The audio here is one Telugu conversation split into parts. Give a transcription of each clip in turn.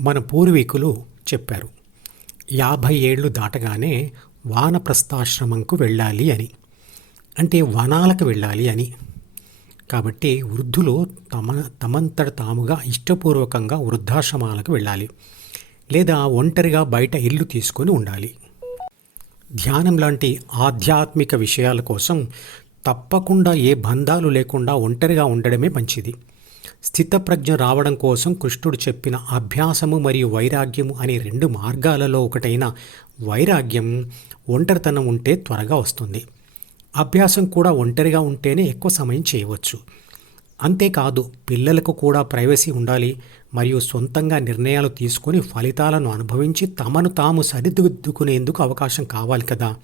మన పూర్వీకులు చెప్పారు. యాభై ఏళ్ళు దాటగానే వానప్రస్థాశ్రమంకు వెళ్ళాలి అని. అంటే వనాలకు వెళ్ళాలి అని. కాబట్టి వృద్ధులు తమ తమంతట తాముగా ఇష్టపూర్వకంగా వృద్ధాశ్రమాలకు వెళ్ళాలి. లేదా ఒంటరిగా బయట ఇల్లు తీసుకొని ఉండాలి. ధ్యానం లాంటి ఆధ్యాత్మిక విషయాల కోసం తప్పకుండా ఏ బంధాలు లేకుండా ఒంటరిగా ఉండడమే మంచిది. స్థితప్రజ్ఞ రావడం కోసం కృష్ణుడు చెప్పిన అభ్యాసము మరియు వైరాగ్యము అనే రెండు మార్గాలలో ఒకటైన వైరాగ్యం ఒంటరితనం ఉంటే త్వరగా వస్తుంది. అభ్యాసం కూడా ఒంటరిగా ఉంటేనే ఎక్కువ సమయం చేయవచ్చు. అంతేకాదు పిల్లలకు కూడా ప్రైవసీ ఉండాలి మరియు సొంతంగా నిర్ణయాలు తీసుకొని ఫలితాలను అనుభవించి తమను తాము సరిదిద్దుకునేందుకు అవకాశం కావాలి కదా.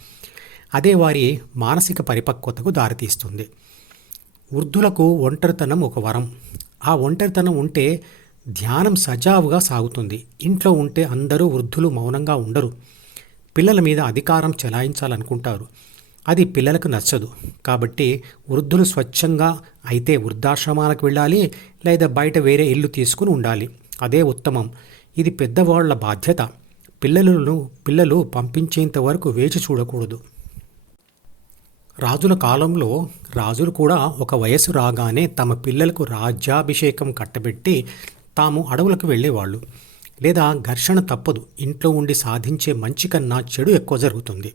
అదే వారి మానసిక పరిపక్వతకు దారితీస్తుంది. వృద్ధులకు ఒంటరితనం ఒక వరం. ఆ ఒంటరితనం ఉంటే ధ్యానం సజావుగా సాగుతుంది. ఇంట్లో ఉంటే అందరూ వృద్ధులు మౌనంగా ఉండరు. పిల్లల మీద అధికారం చెలాయించాలనుకుంటారు. అది పిల్లలకు నచ్చదు. కాబట్టి వృద్ధులు స్వచ్ఛంగా అయితే వృద్ధాశ్రమాలకు వెళ్ళాలి లేదా బయట వేరే ఇల్లు తీసుకుని ఉండాలి. అదే ఉత్తమం. ఇది పెద్దవాళ్ళ బాధ్యత. పిల్లలను పిల్లలు పంపించేంత వరకు వేచి చూడకూడదు. రాజుల కాలంలో రాజులు కూడా ఒక వయసు రాగానే తమ పిల్లలకు రాజ్యాభిషేకం కట్టబెట్టి తాము అడవులకు వెళ్ళేవాళ్ళు. లేదా ఘర్షణ తప్పదు. ఇంట్లో ఉండి సాధించే మంచి కన్నా చెడు ఎక్కువ జరుగుతుంది.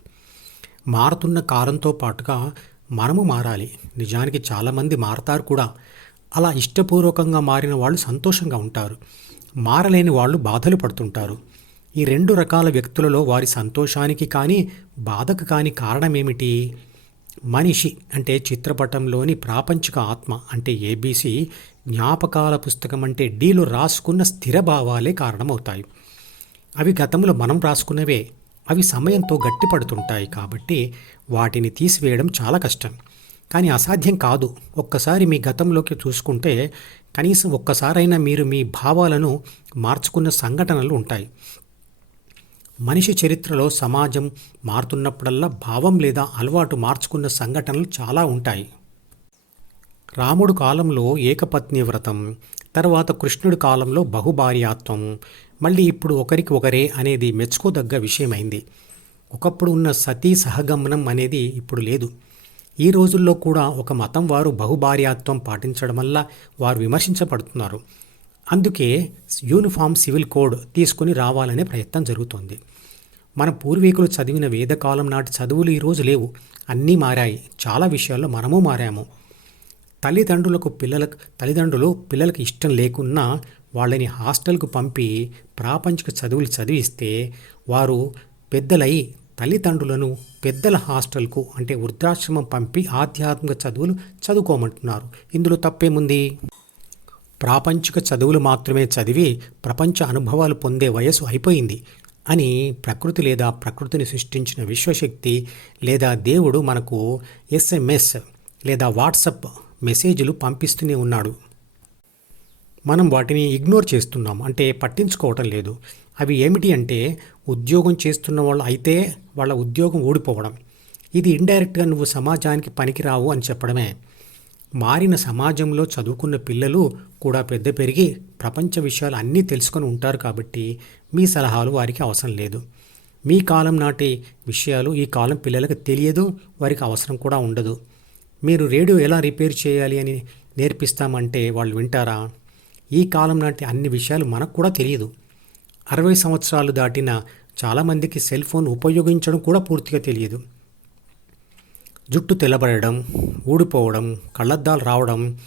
మారుతున్న కాలంతో పాటుగా మనము మారాలి. నిజానికి చాలామంది మారతారు కూడా. అలా ఇష్టపూర్వకంగా మారిన వాళ్ళు సంతోషంగా ఉంటారు. మారలేని వాళ్ళు బాధలు పడుతుంటారు. ఈ రెండు రకాల వ్యక్తులలో వారి సంతోషానికి కానీ బాధకు కానీ కారణమేమిటి? మనిషి అంటే చిత్రపటంలోని ప్రాపంచిక ఆత్మ అంటే ఏబీసీ జ్ఞాపకాల పుస్తకం అంటే డీలు రాసుకున్న స్థిర భావాలే కారణమవుతాయి. అవి గతంలో మనం రాసుకున్నవే. అవి సమయంతో గట్టిపడుతుంటాయి కాబట్టి వాటిని తీసివేయడం చాలా కష్టం. కానీ అసాధ్యం కాదు. ఒక్కసారి మీ గతంలోకి చూసుకుంటే కనీసం ఒక్కసారైనా మీరు మీ భావాలను మార్చుకున్న సంఘటనలు ఉంటాయి. మనిషి చరిత్రలో సమాజం మారుతున్నప్పుడల్లా భావం లేదా అలవాటు మార్చుకున్న సంఘటనలు చాలా ఉంటాయి. రాముడు కాలంలో ఏకపత్ని వ్రతం తర్వాత కృష్ణుడి కాలంలో బహుభార్యాత్వం మళ్ళీ ఇప్పుడు ఒకరికి ఒకరే అనేది మెచ్చుకోదగ్గ విషయమైంది. ఒకప్పుడు ఉన్న సతీ సహగమనం అనేది ఇప్పుడు లేదు. ఈ రోజుల్లో కూడా ఒక మతం వారు బహుభార్యాత్వం పాటించడం వల్ల వారు విమర్శించబడుతున్నారు. అందుకే యూనిఫామ్ సివిల్ కోడ్ తీసుకుని రావాలనే ప్రయత్నం జరుగుతోంది. మన పూర్వీకులు చదివిన వేదకాలం నాటి చదువులు ఈరోజు లేవు. అన్నీ మారాయి. చాలా విషయాల్లో మనము మారాము. తల్లిదండ్రులకు పిల్లలకు తల్లిదండ్రులు పిల్లలకు ఇష్టం లేకున్నా వాళ్ళని హాస్టల్కు పంపి ప్రాపంచిక చదువులు చదివిస్తే వారు పెద్దలై తల్లిదండ్రులను పెద్దల హాస్టల్కు అంటే వృద్ధాశ్రమం పంపి ఆధ్యాత్మిక చదువులు చదువుకోమంటున్నారు. ఇందులో తప్పేముంది? ప్రాపంచిక చదువులు మాత్రమే చదివి ప్రపంచ అనుభవాలు పొందే వయసు అయిపోయింది అని ప్రకృతి లేదా ప్రకృతిని సృష్టించిన విశ్వశక్తి లేదా దేవుడు మనకు ఎస్ఎంఎస్ లేదా వాట్సప్ మెసేజ్లు పంపిస్తూనే ఉన్నాడు. మనం వాటిని ఇగ్నోర్ చేస్తున్నాం అంటే పట్టించుకోవటం లేదు. అవి ఏమిటి అంటే ఉద్యోగం చేస్తున్న వాళ్ళు అయితే వాళ్ళ ఉద్యోగం ఓడిపోవడం ఇది ఇండైరెక్ట్గా నువ్వు సమాజానికి పనికిరావు అని చెప్పడమే. మారిన సమాజంలో చదువుకున్న పిల్లలు కూడా పెద్ద పెరిగి ప్రపంచ విషయాలు అన్నీ తెలుసుకొని ఉంటారు కాబట్టి మీ సలహాలు వారికి అవసరం లేదు. మీ కాలం నాటి విషయాలు ఈ కాలం పిల్లలకు తెలియదు వారికి అవసరం కూడా ఉండదు. మీరు రేడియో ఎలా రిపేర్ చేయాలి అని నేర్పిస్తామంటే వాళ్ళు వింటారా? ఈ కాలం నాటి అన్ని విషయాలు మనకు కూడా తెలియదు. అరవై సంవత్సరాలు దాటిన చాలామందికి సెల్ ఫోన్ ఉపయోగించడం కూడా పూర్తిగా తెలియదు. జుట్టు తెల్లబడడం ఊడిపోవడం కళ్ళద్దాలు రావడం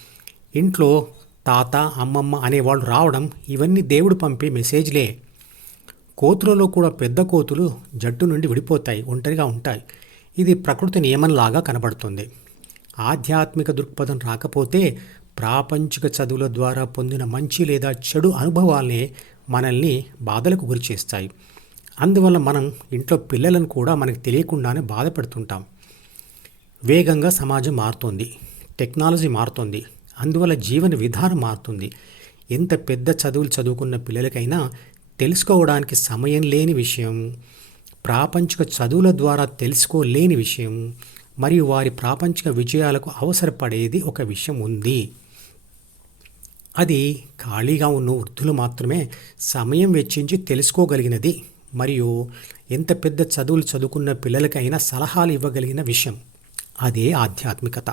ఇంట్లో తాత అమ్మమ్మ అనేవాళ్ళు రావడం ఇవన్నీ దేవుడు పంపే మెసేజ్లే. కోతులలో కూడా పెద్ద కోతులు జట్టు నుండి విడిపోతాయి ఒంటరిగా ఉంటాయి. ఇది ప్రకృతి నియమంలాగా కనబడుతుంది. ఆధ్యాత్మిక దృక్పథం రాకపోతే ప్రాపంచిక చదువుల ద్వారా పొందిన మంచి లేదా చెడు అనుభవాలనే మనల్ని బాధలకు గురి చేస్తాయి అందువల్ల మనం ఇంట్లో పిల్లలను కూడా మనకు తెలియకుండానే బాధపెడుతుంటాం వేగంగా సమాజం మారుతోంది. టెక్నాలజీ మారుతోంది. అందువల్ల జీవన విధానం మారుతుంది. ఎంత పెద్ద చదువులు చదువుకున్న పిల్లలకైనా తెలుసుకోవడానికి సమయం లేని విషయం ప్రాపంచిక చదువుల ద్వారా తెలుసుకోలేని విషయం మరియు వారి ప్రాపంచిక విజయాలకు అవసరపడేది ఒక విషయం ఉంది. అది ఖాళీగా ఉన్న వృద్ధులు మాత్రమే సమయం వెచ్చించి తెలుసుకోగలిగినది మరియు ఎంత పెద్ద చదువులు చదువుకున్న పిల్లలకైనా సలహాలు ఇవ్వగలిగిన విషయం. అదే ఆధ్యాత్మికత.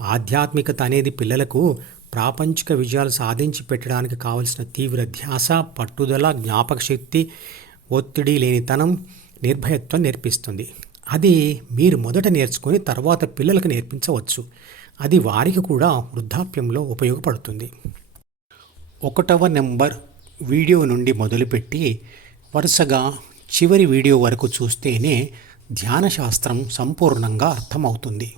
ఆధ్యాత్మికత అనేది పిల్లలకు ప్రాపంచిక విజయాలు సాధించి పెట్టడానికి కావలసిన తీవ్ర ధ్యాస పట్టుదల జ్ఞాపక శక్తి ఒత్తిడి లేనితనం నిర్భయత్వం నేర్పిస్తుంది. అది మీరు మొదట నేర్చుకొని తర్వాత పిల్లలకు నేర్పించవచ్చు. అది వారికి కూడా వృద్ధాప్యంలో ఉపయోగపడుతుంది. ఒకటవ నెంబర్ వీడియో నుండి మొదలుపెట్టి వరుసగా చివరి వీడియో వరకు చూస్తేనే ధ్యాన శాస్త్రం సంపూర్ణంగా అర్థమవుతుంది.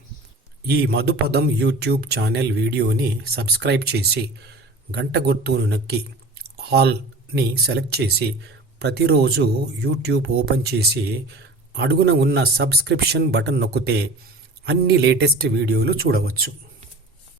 ఈ మధుపదం యూట్యూబ్ ఛానల్ వీడియోని సబ్స్క్రైబ్ చేసి గంట గుర్తును నొక్కి ఆల్ని సెలెక్ట్ చేసి ప్రతిరోజు యూట్యూబ్ ఓపెన్ చేసి అడుగున ఉన్న సబ్స్క్రిప్షన్ బటన్ నొక్కితే అన్ని లేటెస్ట్ వీడియోలు చూడవచ్చు.